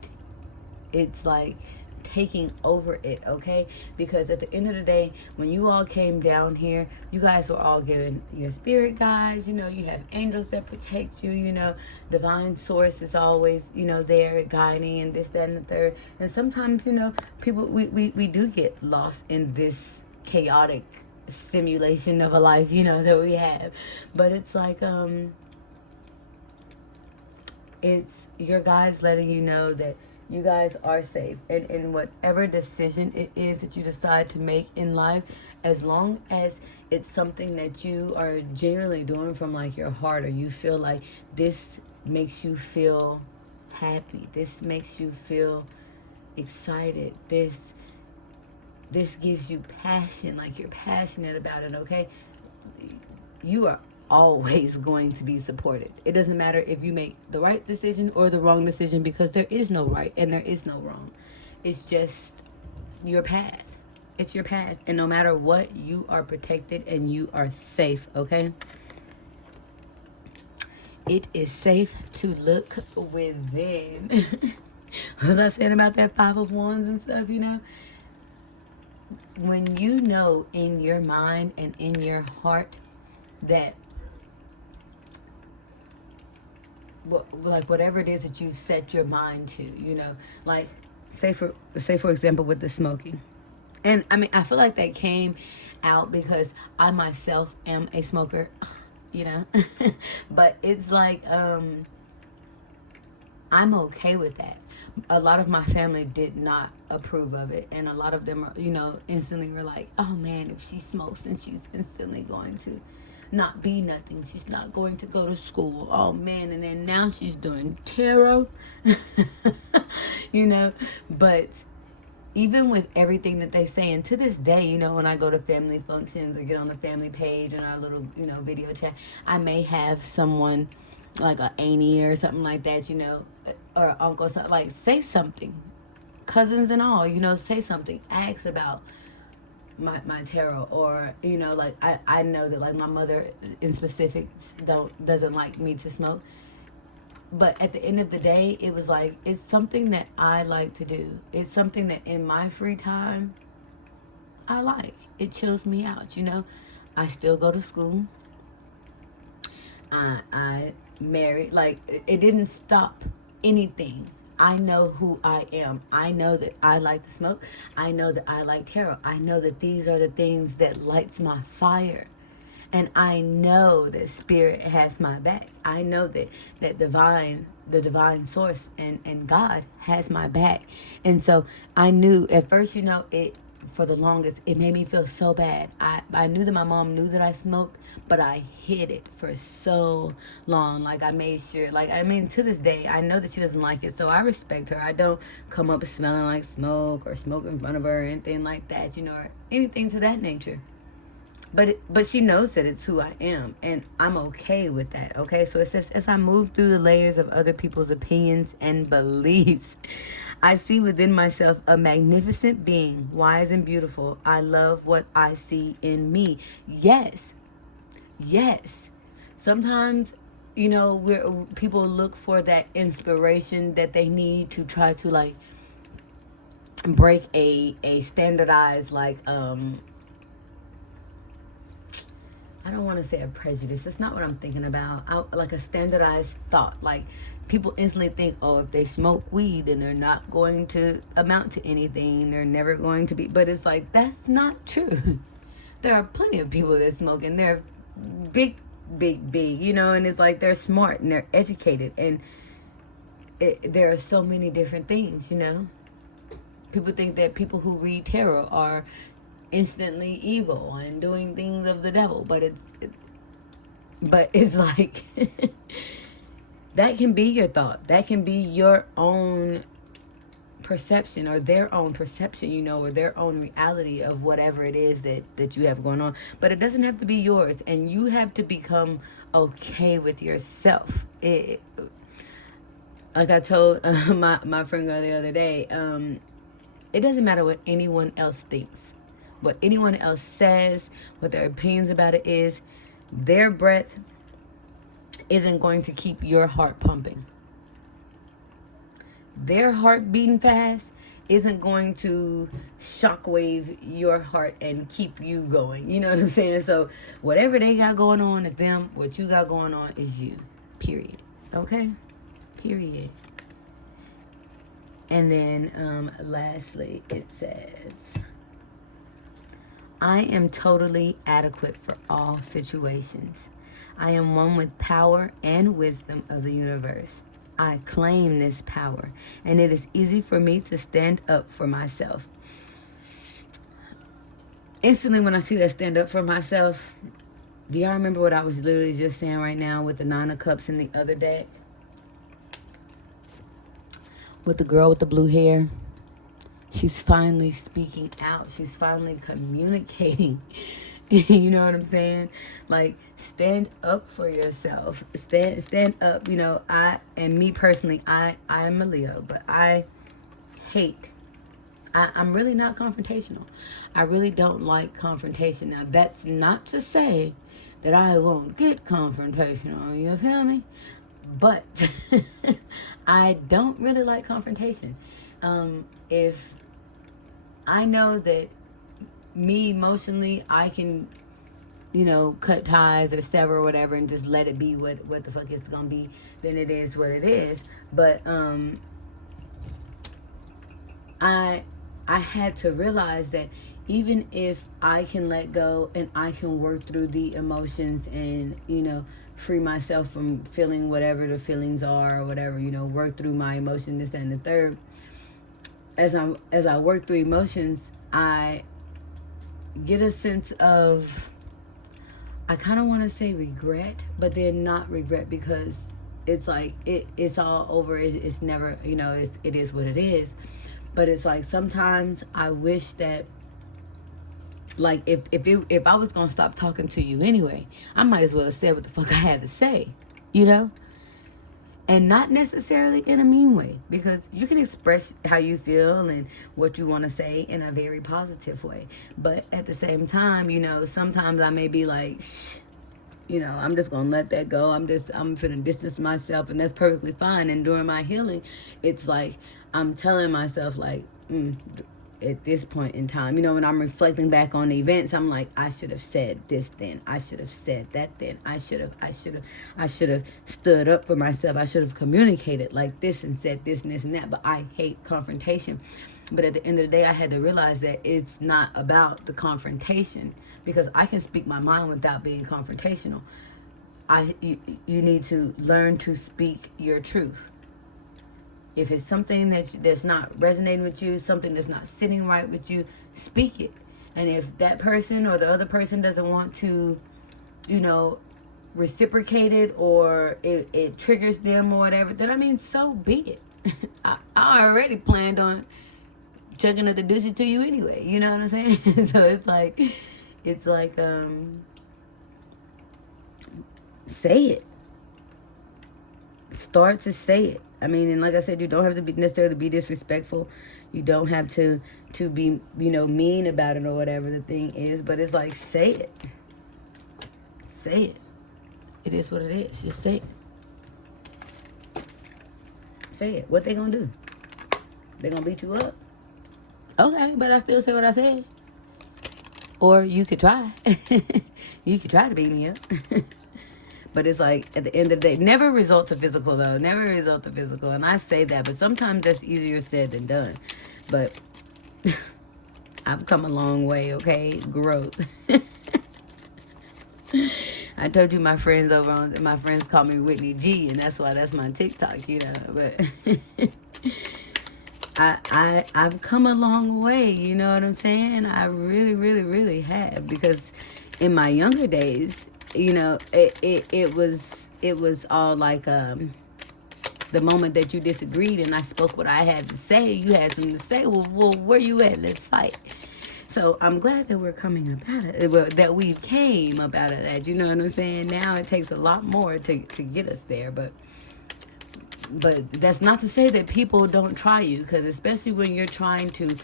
it's like taking over it, okay? Because at the end of the day, when you all came down here, you guys were all given your spirit guides, you have angels that protect you, divine source is always, there guiding and this, that, and the third. And sometimes, people, we do get lost in this chaotic simulation of a life, that we have. But it's like, it's your guys letting you know that you guys are safe. And in whatever decision it is that you decide to make in life, as long as it's something that you are genuinely doing from like your heart, or you feel like this makes you feel happy, this makes you feel excited, this gives you passion, like you're passionate about it, okay? You are always going to be supported. It doesn't matter if you make the right decision or the wrong decision, because there is no right and there is no wrong. It's just your path. It's your path. And no matter what, you are protected and you are safe, okay? It is safe to look within. What was I saying about that 5 of Wands and stuff, When you know in your mind and in your heart that like whatever it is that you set your mind to, like say for example with the smoking. And I mean, I feel like that came out because I myself am a smoker, but it's like I'm okay with that. A lot of my family did not approve of it, and a lot of them are, instantly were like, oh man, if she smokes, then she's instantly going to not be nothing. She's not going to go to school. Oh man. And then now she's doing tarot. But even with everything that they say, and to this day, when I go to family functions or get on the family page and our little, video chat, I may have someone like an auntie or something like that, or uncle, something like, say something, cousins and all, say something, ask about my tarot, or like I know that like my mother in specific doesn't like me to smoke, but at the end of the day, it was like, it's something that I like to do. It's something that in my free time I like. It chills me out. I still go to school. I married. Like, it didn't stop anything. I know who I am. I know that I like to smoke. I know that I like tarot. I know that these are the things that lights my fire. And I know that spirit has my back. I know that the divine source and God has my back. And so I knew at first, it, for the longest, it made me feel so bad. I knew that my mom knew that I smoked, but I hid it for so long. Like, I made sure, like, I mean, to this day, I know that she doesn't like it, so I respect her. I don't come up smelling like smoke or smoke in front of her or anything like that, or anything to that nature. But she knows that it's who I am, and I'm okay with that, okay? So it says, as I move through the layers of other people's opinions and beliefs, I see within myself a magnificent being, wise and beautiful. I love what I see in me. Yes. Sometimes, people look for that inspiration that they need to try to, like, break a standardized, like, I don't want to say a prejudice. That's not what I'm thinking about. Like a standardized thought. Like people instantly think, oh, if they smoke weed, then they're not going to amount to anything. They're never going to be. But it's like, that's not true. There are plenty of people that smoke, and they're big, big, you know, and it's like they're smart and they're educated. And there are so many different things, you know. People think that people who read tarot are instantly evil and doing things of the devil, but it's like that can be your thought, that can be your own perception or their own perception, you know, or their own reality of whatever it is that you have going on, but it doesn't have to be yours, and you have to become okay with yourself. Like I told my friend girl the other day, it doesn't matter what anyone else thinks, what anyone else says, what their opinions about it is. Their breath isn't going to keep your heart pumping. Their heart beating fast isn't going to shockwave your heart and keep you going. You know what I'm saying? So whatever they got going on is them. What you got going on is you. Period. Okay? Period. And then lastly, it says, I am totally adequate for all situations. I am one with power and wisdom of the universe. I claim this power, and it is easy for me to stand up for myself. Instantly, when I see that stand up for myself, do y'all remember what I was literally just saying right now with the Nine of Cups in the other deck? With the girl with the blue hair. She's finally speaking out. She's finally communicating. You know what I'm saying? Like, stand up for yourself. Stand up. You know, me personally, I'm a Leo, but I hate. I'm really not confrontational. I really don't like confrontation. Now, that's not to say that I won't get confrontational. You feel me? But I don't really like confrontation. If I know that me emotionally, I can, you know, cut ties or sever or whatever and just let it be what the fuck it's gonna be, then it is what it is. But I had to realize that even if I can let go and I can work through the emotions and, you know, free myself from feeling whatever the feelings are or whatever, you know, work through my emotion, this and the third. As I work through emotions, I get a sense of, I kind of want to say regret, but then not regret, because it's like it's all over. It's never, you know, it is what it is. But it's like sometimes I wish that, like, if I was gonna stop talking to you anyway, I might as well have said what the fuck I had to say, you know. And not necessarily in a mean way, because you can express how you feel and what you want to say in a very positive way. But at the same time, you know, sometimes I may be like, shh, you know, I'm just going to let that go. I'm finna distance myself, and that's perfectly fine. And during my healing, it's like I'm telling myself, like, at this point in time, you know, when I'm reflecting back on the events, I'm like, I should have said this then. I should have said that then. I should have stood up for myself. I should have communicated like this and said this and this and that. But I hate confrontation. But at the end of the day, I had to realize that it's not about the confrontation, because I can speak my mind without being confrontational. You need to learn to speak your truth. If it's something that's not resonating with you, something that's not sitting right with you, speak it. And if that person or the other person doesn't want to, you know, reciprocate it, or it triggers them or whatever, then I mean, so be it. I already planned on chugging at the douches to you anyway. You know what I'm saying? So it's like, say it. Start to say it. I mean, and like I said, you don't have to necessarily be disrespectful. You don't have to be, you know, mean about it or whatever the thing is. But it's like, say it. Say it. It is what it is. Just say it. Say it. What they gonna do? They gonna beat you up? Okay, but I still say what I said. Or you could try. You could try to beat me up. But it's like at the end of the day, never result to physical though. Never result to physical. And I say that, but sometimes that's easier said than done. But I've come a long way, okay? Growth. I told you my friends call me Whitney G, and that's why that's my TikTok, you know. But I've come a long way, you know what I'm saying? I really, really, really have, because in my younger days, you know, it was all like the moment that you disagreed and I spoke what I had to say, you had something to say. Well, where you at? Let's fight. So I'm glad that we're coming up out of it, well, that we came up out of that. You know what I'm saying? Now it takes a lot more to get us there, but that's not to say that people don't try you, because especially when you're trying to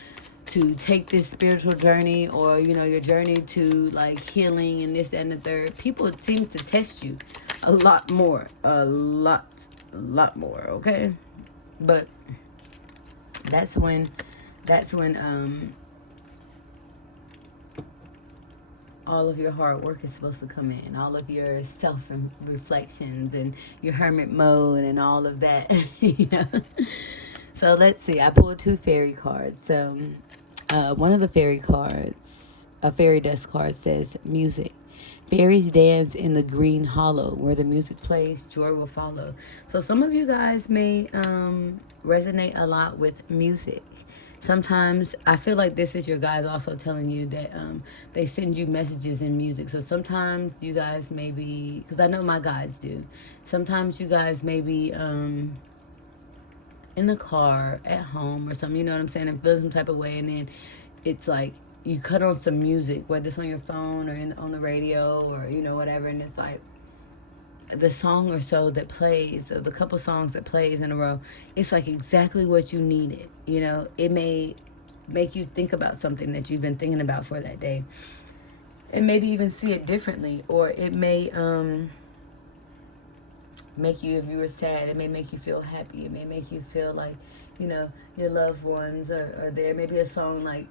take this spiritual journey, or you know, your journey to like healing and this, that, and the third, people seem to test you a lot more, a lot more, okay? But that's when all of your hard work is supposed to come in, all of your self reflections and your hermit mode and all of that. You know. So let's see, I pulled 2 fairy cards. So one of the fairy cards, a fairy dust card, says music. Fairies dance in the green hollow. Where the music plays, joy will follow. So some of you guys may resonate a lot with music. Sometimes I feel like this is your guys also telling you that they send you messages in music. So sometimes you guys may be, because I know my guides do, sometimes you guys may be in the car, at home or something, you know what I'm saying, and feel some type of way, and then it's like you cut on some music, whether it's on your phone or on the radio or, you know, whatever, and it's like the song or so that plays, or the couple songs that plays in a row, it's like exactly what you needed. You know, it may make you think about something that you've been thinking about for that day, and maybe even see it differently. Or it may make you, if you were sad, it may make you feel happy. It may make you feel like, you know, your loved ones are there. Maybe a song like,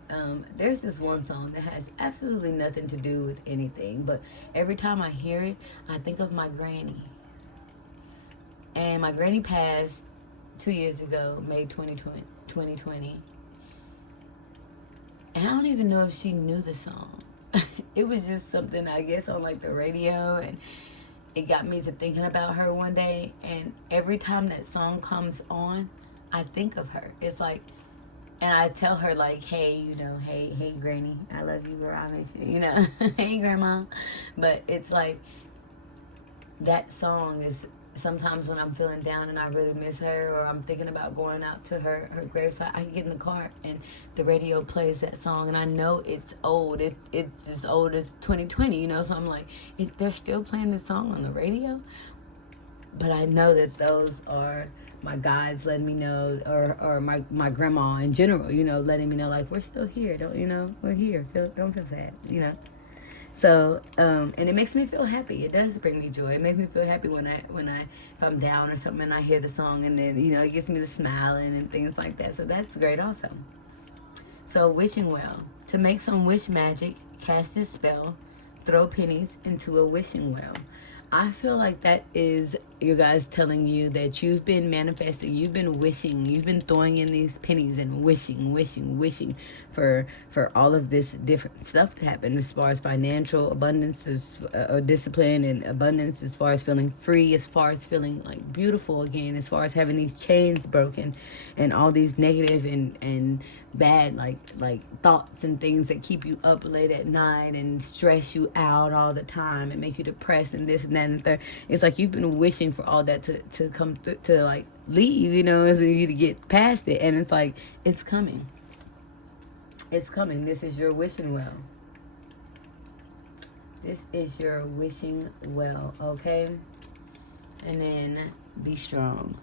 there's this one song that has absolutely nothing to do with anything, but every time I hear it, I think of my granny. And my granny passed 2 years ago, May 2020. And I don't even know if she knew the song. It was just something, I guess, on like the radio, and it got me to thinking about her one day. And every time that song comes on, I think of her. It's like, and I tell her like, hey, you know, hey granny, I love you, bro, I miss you, you know. Hey grandma. But it's like, that song is sometimes when I'm feeling down and I really miss her, or I'm thinking about going out to her graveside, I can get in the car and the radio plays that song, and I know it's old. It's as old as 2020, you know. So I'm like, they're still playing this song on the radio, but I know that those are my guides letting me know, or my grandma in general, you know, letting me know like, we're still here. Don't, you know, we're here. Don't feel sad, you know. So, and it makes me feel happy. It does bring me joy. It makes me feel happy when if I'm down or something and I hear the song, and then, you know, it gets me to smiling and things like that. So that's great also. So wishing well. To make some wish magic, cast a spell, throw pennies into a wishing well. I feel like that is your guys telling you that you've been manifesting, you've been wishing, you've been throwing in these pennies and wishing for all of this different stuff to happen, as far as financial abundance, or discipline and abundance, as far as feeling free, as far as feeling like beautiful again, as far as having these chains broken, and all these negative and bad like thoughts and things that keep you up late at night and stress you out all the time and make you depressed and this and that and the third. It's like you've been wishing for all that to come through, to like leave, you know, so you to get past it, and it's like it's coming. It's coming. This is your wishing well. This is your wishing well, okay? And then be strong.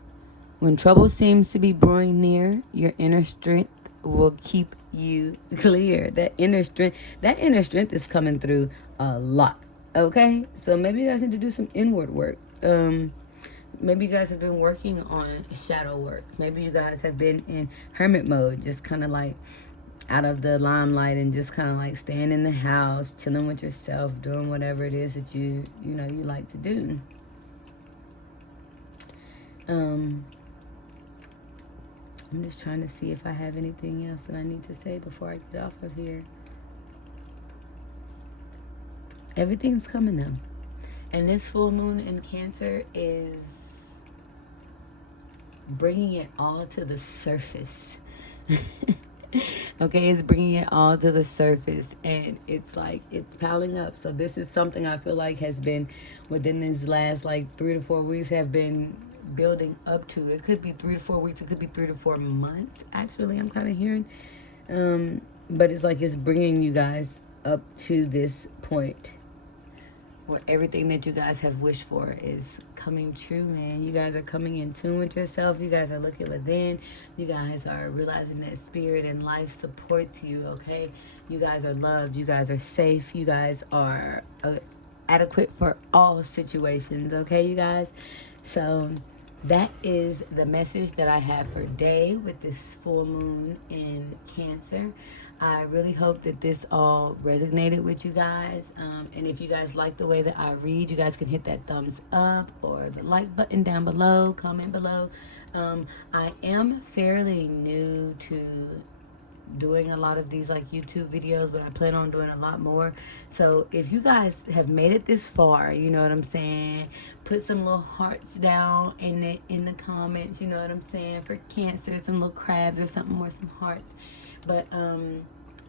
When trouble seems to be brewing near, your inner strength will keep you clear. That inner strength is coming through a lot, okay? So maybe you guys need to do some inward work. Maybe you guys have been working on shadow work. Maybe you guys have been in hermit mode, just kind of like out of the limelight and just kind of like staying in the house, chilling with yourself, doing whatever it is that you like to do. I'm just trying to see if I have anything else that I need to say before I get off of here. Everything's coming up. And this full moon in Cancer is bringing it all to the surface. Okay, it's bringing it all to the surface, and it's like it's piling up. So this is something I feel like has been within these last like 3 to 4 weeks have been building up to. It could be 3 to 4 weeks, it could be 3 to 4 months, actually, I'm kind of hearing. But it's like it's bringing you guys up to this point where everything that you guys have wished for is coming true, man. You guys are coming in tune with yourself. You guys are looking within. You guys are realizing that spirit and life supports you, okay? You guys are loved. You guys are safe. You guys are adequate for all situations, okay, you guys? So that is the message that I have for today with this full moon in Cancer. I really hope that this all resonated with you guys. And if you guys like the way that I read, you guys can hit that thumbs up or the like button down below, comment below. I am fairly new to doing a lot of these like YouTube videos, but I plan on doing a lot more. So if you guys have made it this far, you know what I'm saying, put some little hearts down in the comments, you know what I'm saying, for Cancer, some little crabs or something, or some hearts. But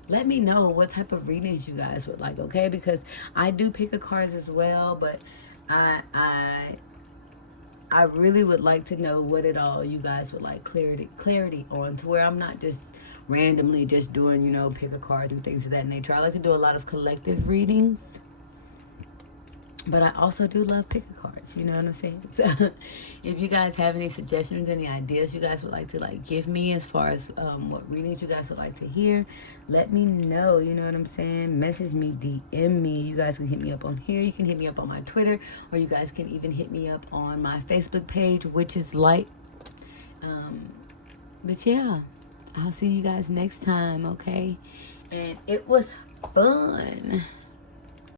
let me know what type of readings you guys would like, okay? Because I do pick a cards as well, but I really would like to know what it all you guys would like clarity on, to where I'm not just randomly just doing, you know, pick a card and things of that nature. I like to do a lot of collective readings, but I also do love pick a cards, you know what I'm saying? So if you guys have any suggestions, any ideas you guys would like to like give me as far as what readings you guys would like to hear, let me know, you know what I'm saying? Message me, DM me. You guys can hit me up on here. You can hit me up on my Twitter, or you guys can even hit me up on my Facebook page, which is Light. But yeah, I'll see you guys next time, okay? And it was fun.